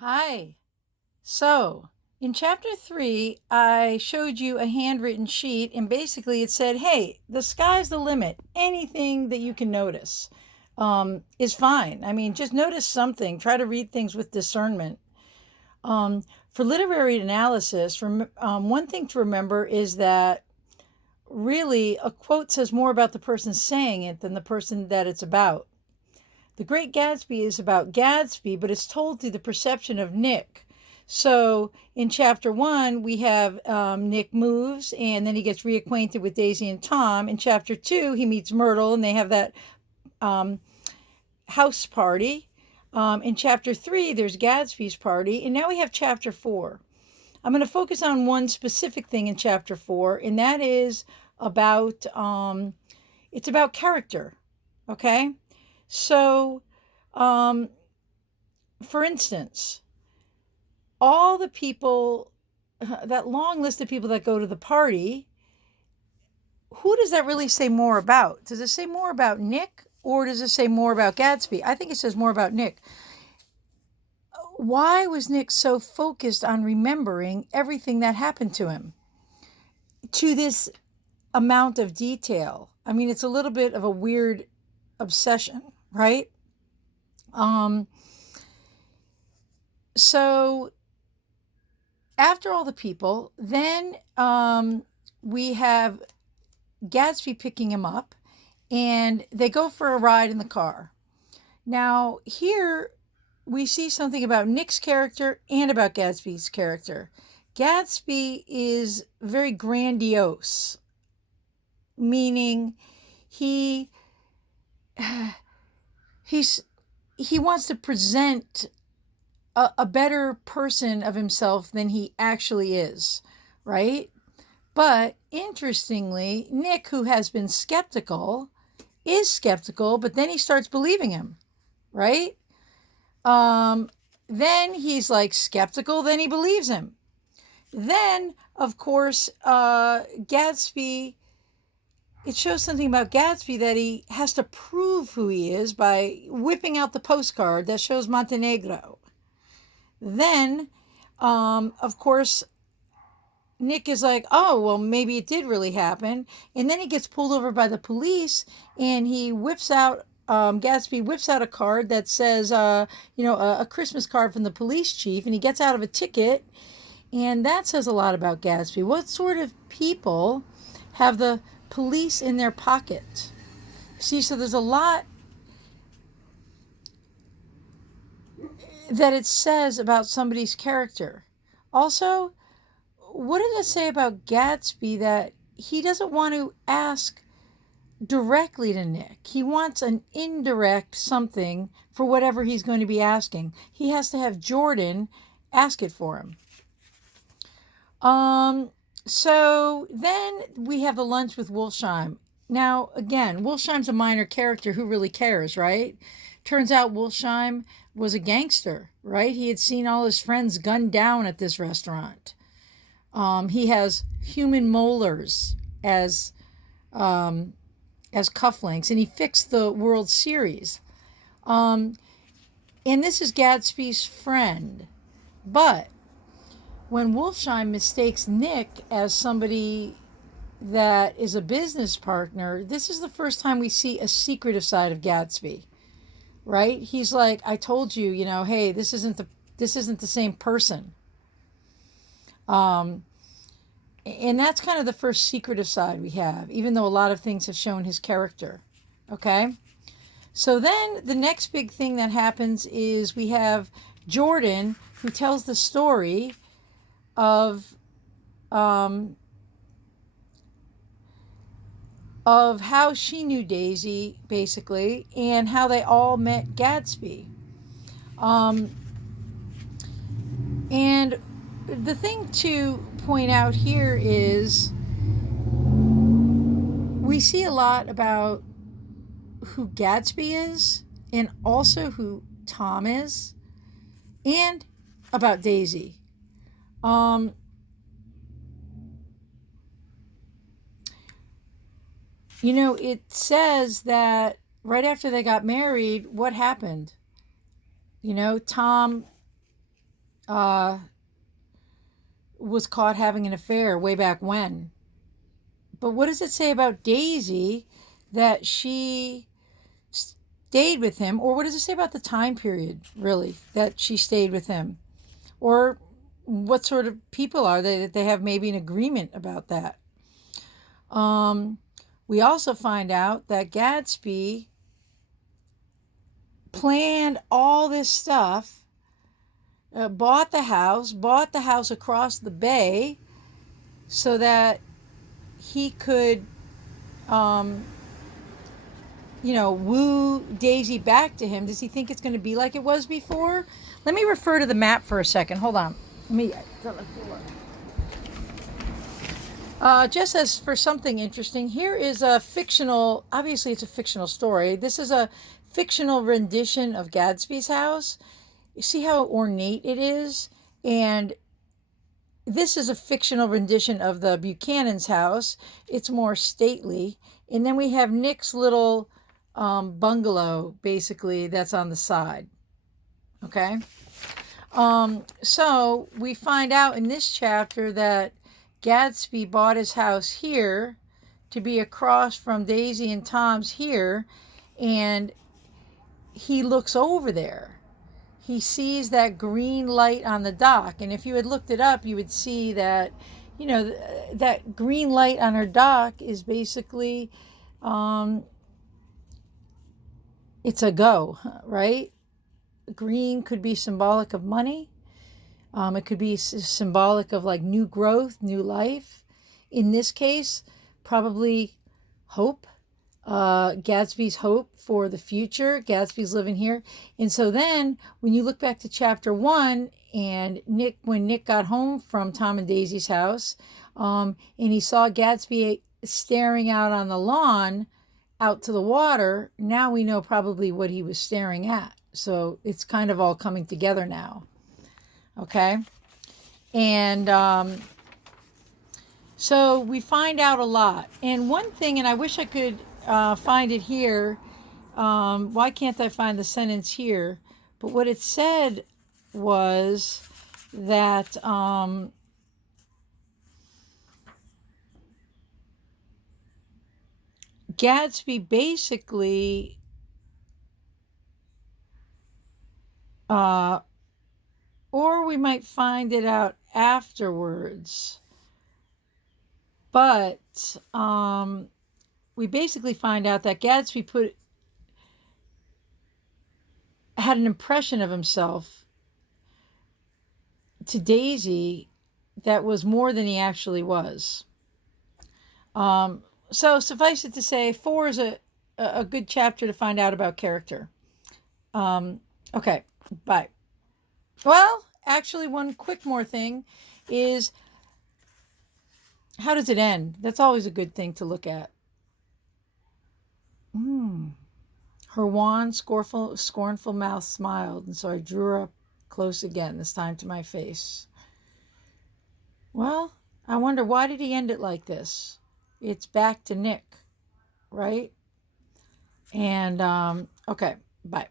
Hi. So, in chapter 3, I showed you a handwritten sheet, and basically it said, hey, the sky's the limit. Anything that you can notice is fine. I mean, just notice something. Try to read things with discernment. For literary analysis, one thing to remember is that really a quote says more about the person saying it than the person that it's about. The Great Gatsby is about Gatsby, but it's told through the perception of Nick. So in chapter 1, we have Nick moves and then he gets reacquainted with Daisy and Tom. In chapter 2, he meets Myrtle and they have that um, house party. In chapter 3, there's Gatsby's party. And now we have chapter 4. I'm going to focus on one specific thing in chapter 4, and that is about it's about character. Okay? So, um, for instance, all the people, that long list of people that go to the party, who does that really say more about? Does it say more about Nick or does it say more about Gatsby? I think it says more about Nick. Why was Nick so focused on remembering everything that happened to him to this amount of detail? I mean, it's a little bit of a weird obsession, right? Um, so after all the people, then we have Gatsby picking him up, and they go for a ride in the car. Now, here we see something about Nick's character and about Gatsby's character. Gatsby is very grandiose, meaning he he's he wants to present a better person of himself than he actually is, right? But interestingly, Nick, who has been skeptical, is skeptical, but then he starts believing him, right? Then he's like skeptical, then he believes him. Then, of course, Gatsby, it shows something about Gatsby that he has to prove who he is by whipping out the postcard that shows Montenegro. Then, of course, Nick is like, oh, well, maybe it did really happen. And then he gets pulled over by the police and he whips out, Gatsby whips out a card that says, a Christmas card from the police chief. And he gets out of a ticket. And that says a lot about Gatsby. What sort of people have the police in their pocket? See, so there's a lot that it says about somebody's character. Also, what does it say about Gatsby that he doesn't want to ask directly to Nick? He wants an indirect something for whatever he's going to be asking. He has to have Jordan ask it for him. So then we have the lunch with Wolfsheim. Now, again, Wolfsheim's a minor character. Who really cares, right? Turns out Wolfsheim was a gangster, right? He had seen all his friends gunned down at this restaurant. He has human molars as cufflinks, and he fixed the World Series. And this is Gatsby's friend. But when Wolfsheim mistakes Nick as somebody that is a business partner, this is the first time we see a secretive side of Gatsby, right? He's like, I told you, hey, this isn't the same person. And that's kind of the first secretive side we have, even though a lot of things have shown his character. Okay? So then the next big thing that happens is we have Jordan, who tells the story of how she knew Daisy, basically, and how they all met Gatsby. And the thing to point out here is we see a lot about who Gatsby is and also who Tom is and about Daisy. It says that right after they got married, what happened? Tom was caught having an affair way back when. But what does it say about Daisy that she stayed with him? Or what does it say about the time period, really, that she stayed with him? Or what sort of people are they that they have maybe an agreement about that? We also find out that Gatsby planned all this stuff, bought the house across the bay so that he could, woo Daisy back to him. Does he think it's going to be like it was before? Let me refer to the map for a second. Hold on. Just as for something interesting, here is a fictional, obviously it's a fictional story. This is a fictional rendition of Gatsby's house. You see how ornate it is? And this is a fictional rendition of the Buchanan's house. It's more stately. And then we have Nick's little bungalow, basically, that's on the side. Okay? So we find out in this chapter that Gatsby bought his house here to be across from Daisy and Tom's here, and he looks over there. He sees that green light on the dock, and if you had looked it up, you would see that, that green light on her dock is basically, it's a go, right? Green could be symbolic of money. It could be symbolic of like new growth, new life. In this case, probably hope. Gatsby's hope for the future. Gatsby's living here. And so then when you look back to chapter 1 and when Nick got home from Tom and Daisy's house, and he saw Gatsby staring out on the lawn out to the water, now we know probably what he was staring at. So it's kind of all coming together now. Okay? And so we find out a lot. And one thing, and I wish I could find it here. Why can't I find the sentence here? But what it said was that Gatsby basically or we might find it out afterwards. But we basically find out that Gatsby had an impression of himself to Daisy that was more than he actually was. So suffice it to say, 4 is a good chapter to find out about character. Okay, bye. Well, actually, one quick more thing is, how does it end? That's always a good thing to look at. Her wan, scornful mouth smiled, and so I drew her up close again, this time to my face. Well, I wonder, why did he end it like this? It's back to Nick, right? And, okay, bye.